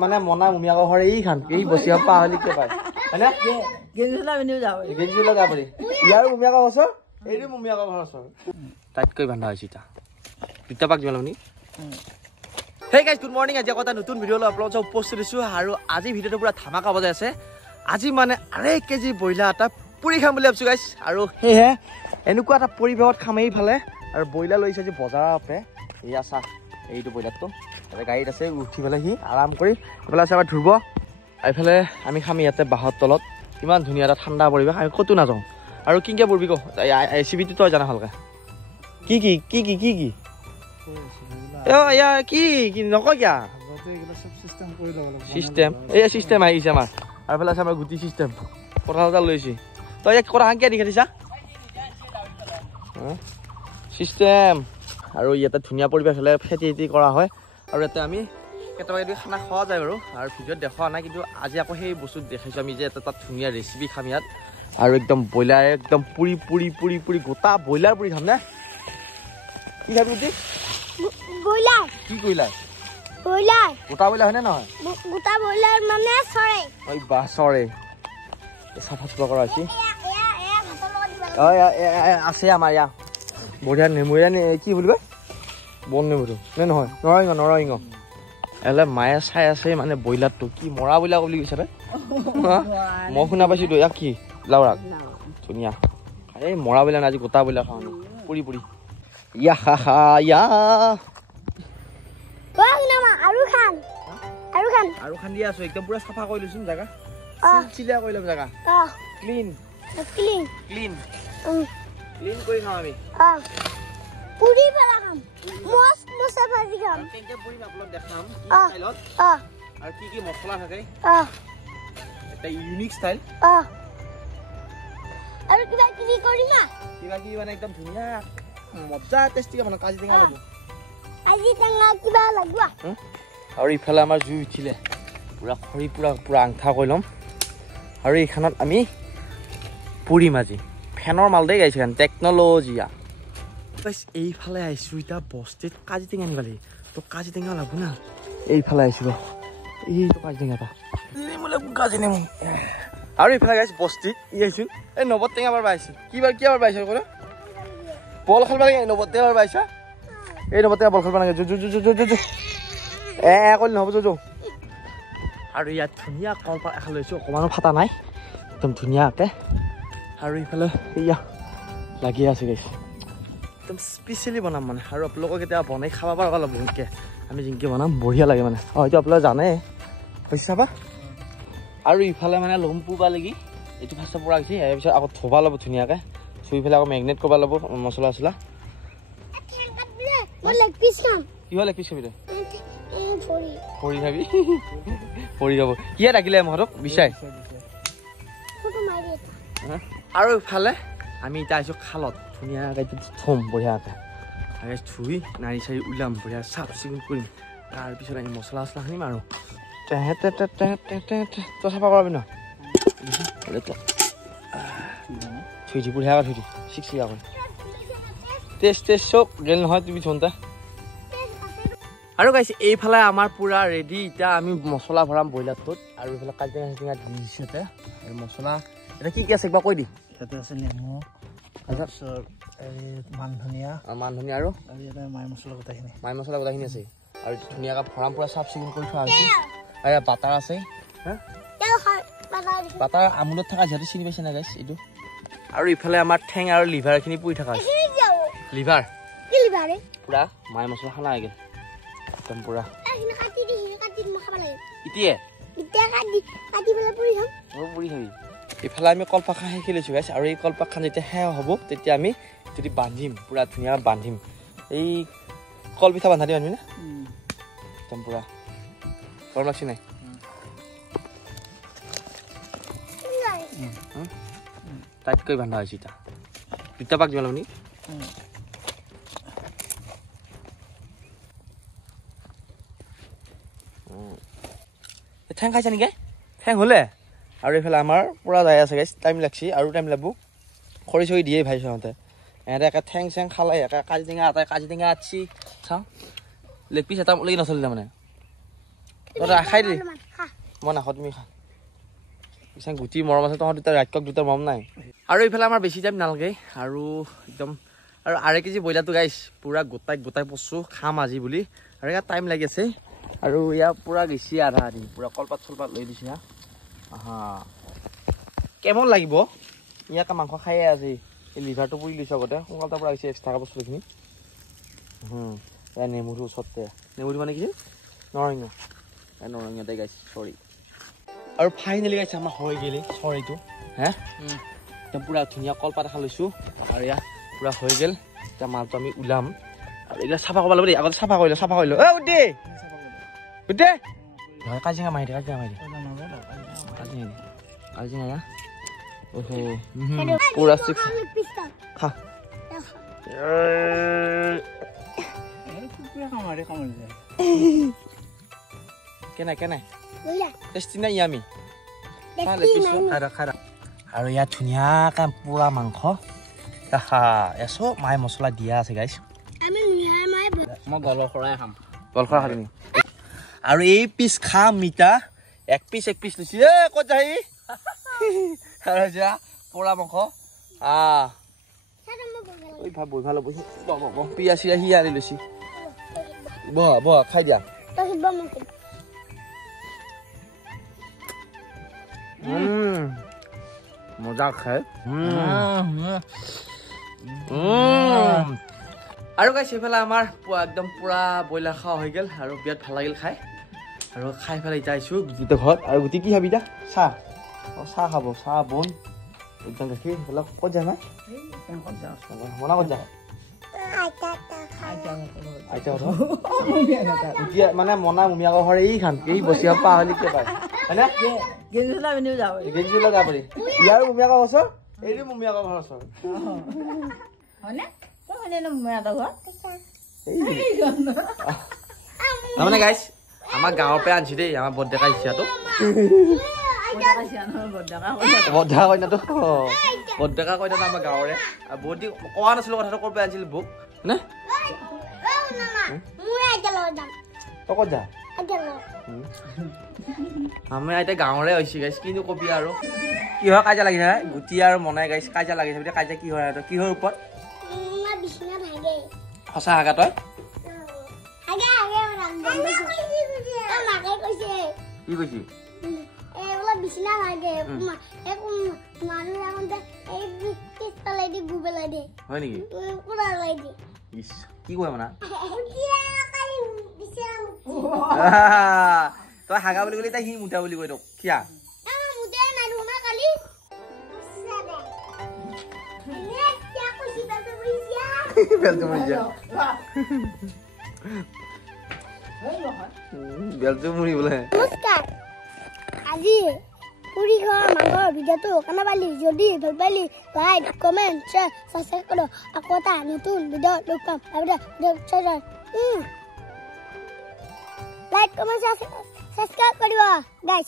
মানে মনা মুমিয়াকৰ ঘৰ এইখান এই বচিয়া পাহলি কে পায় হয়নে গেঞ্জিলা পিন্ধিও যাব গেঞ্জিলা যাব পাৰি ইয়াৰ মুমিয়াকৰ ওচৰ এইটো মুমিয়াকৰ ঘৰ ওচৰ তাতকৈ বান্ধা হৈছে এতিয়া দুটা পাক দিবা আপুনি Hey guys, good morning. আজি কথা নতুন ভিডিও লৈ আপোনালোকক উপস্থিত দিছো আৰু আজি ভিডিওটো পুৰা ধামাকা বজাই আছে আজি মানে 1 কেজি বইলা এটা পুৰি খাম বুলি ভাবিছো গাইস আৰু হেহে এনেকুৱা এটা পৰিবেশত খাম এইফালে আৰু বইলা লৈছে যে বজাৰতে এই আছা এইটো বইলাটো এটা গাড়ীত আছে উঠি পেলাই সি আৰাম কৰি এফালে আছে ধুব এইফালে আমি খাম ইয়াতে বাহত তলত ইমান ধুনীয়া এটা ঠাণ্ডা পৰিবেশ আমি কতো নাযাওঁ আৰু কিংকে পৰবি ক এচিবিটি তই জানা ভালকে কি কি নকয় কিয়া সিস্টেম এই সিস্টেম আহিছে আমাৰ আৰু ফেলে আছে আমাৰ গুটি সিস্টেম কথা লৈছে তই এক কথা হাঁকিয়া দেখি দিছা সিস্টেম আৰু ইয়াতে ধুনীয়া পৰিৱেশ হ'লে খেতি কৰা হয় আৰু ইয়াতে আমি কেতিয়াবা খানা খোৱা যায় বাৰু আৰু ভিডিঅ'ত দেখুওৱা নাই কিন্তু আজি আকৌ সেই বস্তু দেখাইছোঁ আমি যে এটা তাত ধুনীয়া ৰেচিপি খাম ইয়াত আৰু একদম ব্ৰইলাৰ একদম পুৰি গোটা ব্ৰইলাৰ পুৰি খাম নে কি খাবি গুটি ব্ৰইলাৰ কি কইলা ব্ৰইলাৰ গোটা ব্ৰইলাৰ হয়নে নহয় গোটা ব্ৰইলাৰ মানে চৰে ঐ বা চৰে সাফা সুতৰা কৰা হৈছে আছে আমাৰ ইয়া বঢ়িয়া নেমুয়া কি বুলি কয় বন নেমুটো নে নহয় নৰসিংহ এলে মায়ে চাই আছে মানে ব্ৰইলাৰটো কি মৰা ব্ৰইলাৰ বুলি কৈছে তই মই শুনা পাইছোঁ ইয়াক কি লাউৰাক ধুনীয়া এই মৰা ব্ৰইলাৰ আজি গোটা ব্ৰইলাৰ খাওঁ পুৰি ইয়া ইয়া আৰু খান দিয়া আছো একদম পুৰা সাফা কৰি লৈছো জাগা চিলিয়া কৰি লম জাগা ক্লিন কৰি খাম আমি পুৰি পেলা খাম মছলা ভাজি খাম কেনকে পুৰি আপোনাক দেখাম কি ষ্টাইলত আৰু কি মছলা থাকে এটা ইউনিক ষ্টাইল আৰু কিবা মানে একদম ধুনীয়া মজা টেষ্টিকে মানে কাজি টেঙা লাগব কিবা লাগবা আৰু ইফালে আমাৰ জুই উঠিলে পুৰা খৰি পুৰা আংঠা কৰি ল'ম আৰু এইখানত আমি পুৰিম আজি ফেনৰ মাল দেই গাইছে টেকনলজিয়া এইফালে আহিছোঁ এতিয়া বস্তিত কাজি টেঙা আনিব লাগে তো কাজি টেঙা লাগব না এইফালে আহিছোঁ এইটো কাজি টেঙা এটা কাজি নেমু আৰু এইফালে গাইছোঁ বস্তিত আহিছোঁ এই নবত টেঙা বাৰ পাইছোঁ কি বাৰ পাইছোঁ ক'লে বল খেলবা লাগে নবত টেঙা বাৰ পাইছা এই নবত টেঙা বল খেলবা লাগে যো কৰিলে নহ'ব যো আৰু ইয়াত ধুনীয়া কলপাত এখন লৈছোঁ অকণমানো ফাটা নাই একদম ধুনীয়াকৈ আৰু ইফালে এয়া লাগি আছে গাইছ একদম স্পেচিয়েলি বনাম মানে আৰু আপোনালোকক কেতিয়াবা বনাই খাব পাৰ অলপ বহুতকৈ আমি যেনেকৈ বনাম বঢ়িয়া লাগে মানে হয়তো আপোনালোকে জানে হৈছে চাবা আৰু ইফালে মানে লম্পু বা লাগি এইটো ফাৰ্ষ্টৰ পৰা ৰাখিছে ইয়াৰ পিছত আকৌ ধুবা ল'ব ধুনীয়াকৈ ধুই পেলাই আকৌ মেগনেট কৰিব ল'ব মছলা চছলা কি হ'ল লেগ পিচ খাবি তই পৰি খাবি পৰি যাব কিয় ৰাখিলে মহঁতক বিচাই আৰু ইফালে আমি এতিয়া আহিছোঁ খালত ধুনীয়াকৈ থ'ম বঢ়িয়াকৈ ধুই নাৰি চাৰি ওলাম বঢ়িয়া চাফ চিকুণ কৰিম তাৰপিছত আমি মছলা চছলা সানিম আৰু তই চাফা কৰাবি ন থৈ দি বঢ়িয়াকৈ থৈ দি চিকচিকাকৈ টেষ্ট চব গেল নহয় তুমি থওঁতে আৰু গাইছে এইফালে আমাৰ পুৰা ৰেডি এতিয়া আমি মছলা ভৰাম ব্ৰইলাৰটোত আৰু এইফালে কাজি টেঙা দিছে আৰু মছলা এটা কি আছে একবাৰ কৈ দি ইয়াতে আছে নেমু তাৰপিছত মান ধনিয়া আৰু ইয়াতে মাই মছলা গোটাখিনি আছে আৰু ধুনীয়াকৈ ভৰাম পুৰা চাফ চিকুণ কৰি থোৱা হৈছে আৰু বাটাৰ আছে বাটাৰ আমুলত থকা যিহেতু চিনি পাইছে না গাইছ এইটো আৰু ইফালে আমাৰ ঠেং আৰু লিভাৰখিনি পুৰি থকা হৈছে লিভাৰ পুৰা মাই মছলা খানা হৈ গ'ল একদম পুৰা পুৰি খাবি ইফালে আমি কলপাত খান শেষি লৈছোঁ গাইছ আৰু এই কলপাত খান যেতিয়া শেষ হ'ব তেতিয়া আমি যদি বান্ধিম পুৰা ধুনীয়াকৈ বান্ধিম এই কল পিঠা বান্ধা দি বান্ধিবি না একদম পুৰা গৰম লাগছি নাই টাইটকৈ বান্ধা হৈছে এতিয়া দুটা পাক দিবা লাগনি ঠেং খাইছে নেকি ঠেং হ'লে আৰু এইফালে আমাৰ পুৰা যাই আছে গাইছ টাইম লাগছি আৰু টাইম লাগব খৰি চৰি দিয়ে ভাই চাওঁতে এহঁতে একে ঠেং চেং খালে একে কাজি টেঙা আটাই কাজি টেঙা আছি চাওঁ লেগ পিচ এটা লাগি নচলিলে মানে তই খাই দে মই নাখাওঁ তুমি খা পিছে গুটি মৰম আছে তহঁত দুটা ৰাক্ষক দুটা মৰম নাই আৰু এইফালে আমাৰ বেছি টাইম নালাগে আৰু একদম আৰু 2.5 কেজি ব্ৰইলাৰটো গাইছ পুৰা গোটাই পচু খাম আজি বুলি আৰু ইয়াত টাইম লাগি আছে আৰু ইয়াৰ পুৰা গেছি আধা আধি পুৰা কলপাত চলপাত লৈ দিছে হা কেমন লাগিব ইয়াকে মাংস খায়ে আজি এই লিভাৰটো পুৰি লৈছোঁ আগতে সোনকালতে পৰা হৈছে এক্সট্ৰাকৈ বস্তুখিনি এয়া নেমুটো ওচৰতে নেমুটো মানে কি নৰসিংহতে গাইছে চৰি আৰু ফাইনেলি গাইছে আমাৰ হৈ গ'লে চৰিটো হে এতিয়া পুৰা ধুনীয়া কলপাত এখন লৈছোঁ আৰু ইয়াত পুৰা হৈ গ'ল এতিয়া মালটো আমি ওলাম আৰু এইবিলাক চাফা কৰিব লাগিব দেই আগতে চাফা কৰিলোঁ উঠে কাজিঙা মাৰি দে কাজিঙা পুৰা খা কেনে টেষ্টি নাই ইয়ামি আৰু ইয়াত ধুনীয়াকৈ পুৰা মাংস চব মায়ে মছলা দিয়া আছে গাইছ মই গলৰ খৰাই খাম খাবি আৰু এই পিচ খাম মিঠা এক পিচ লৈছি ক'ত যাই আৰু যা পুৰা মাংস ভাল হ'ব পিঁয়াজ চিয়াজ সি আনি লৈছি বহ খাই দিয়া মজা খাই আৰু গাইছে এইফালে আমাৰ একদম পুৰা ব্ৰইলাৰ খোৱা হৈ গ'ল আৰু বিৰাট ভাল লাগিল খাই আৰু খাই পেলাই এতিয়া আহিছোঁ গুটিটো ঘৰত আৰু গুটি কি খাবি এতিয়া চাহ খাব চাহ বন একদম গাখীৰ সেইফালে ক'ত যায় মা মনা ক'ত যায় এতিয়া মানে মনা মুমিয়াকৰ ঘৰ এই খান এই বচিয়া পাহলি কে পায় হয়নে গেঞ্জি যাব পাৰি ইয়াৰো মুমিয়াকৰ ওচৰ এইটো মুমিয়াকৰ ঘৰ ওচৰ তাৰমানে গাইছ আমাৰ গাঁৱৰ পৰা আনিছে দেই আমাৰ বৰডেকা হিচাটো বৰডেকা কইনাটো আমাৰ গাঁৱৰে আৰু বহুত দিন কোৱা নাছিলো কথাটো ক'ৰ পৰা আনিছিল বুক নে তই ক'ত যা আমি এতিয়া গাঁৱৰে হৈছে গাইছ কিনো কবি আৰু কিহৰ কাজিয়া লাগিছে গুটি আৰু মনাই গাইছ কাজিয়া লাগিছে বুলি কাজিয়া কি হয় কিহৰ ওপৰত সঁচা হাগা তই কি কৈছি বিছনা লাগে হয় নেকি কি কয় মানে তই হাগা বুলি ক'লি তাই সি মুঠা বুলি কৈ তোক কিয়া নমস্কাৰ আজি পুৰি খোৱা মাংসৰ ভিডিঅ'টো কেনে পালি যদি ভাল পালি লাইক কমেণ্ট শ্বেয়াৰ ছাবস্ক্ৰাইব কৰ আকৌ এটা নতুন ভিডিঅ' লগ পাম লাইক কমেণ্ট ছাবস্ক্ৰাইব কৰিব গাইছ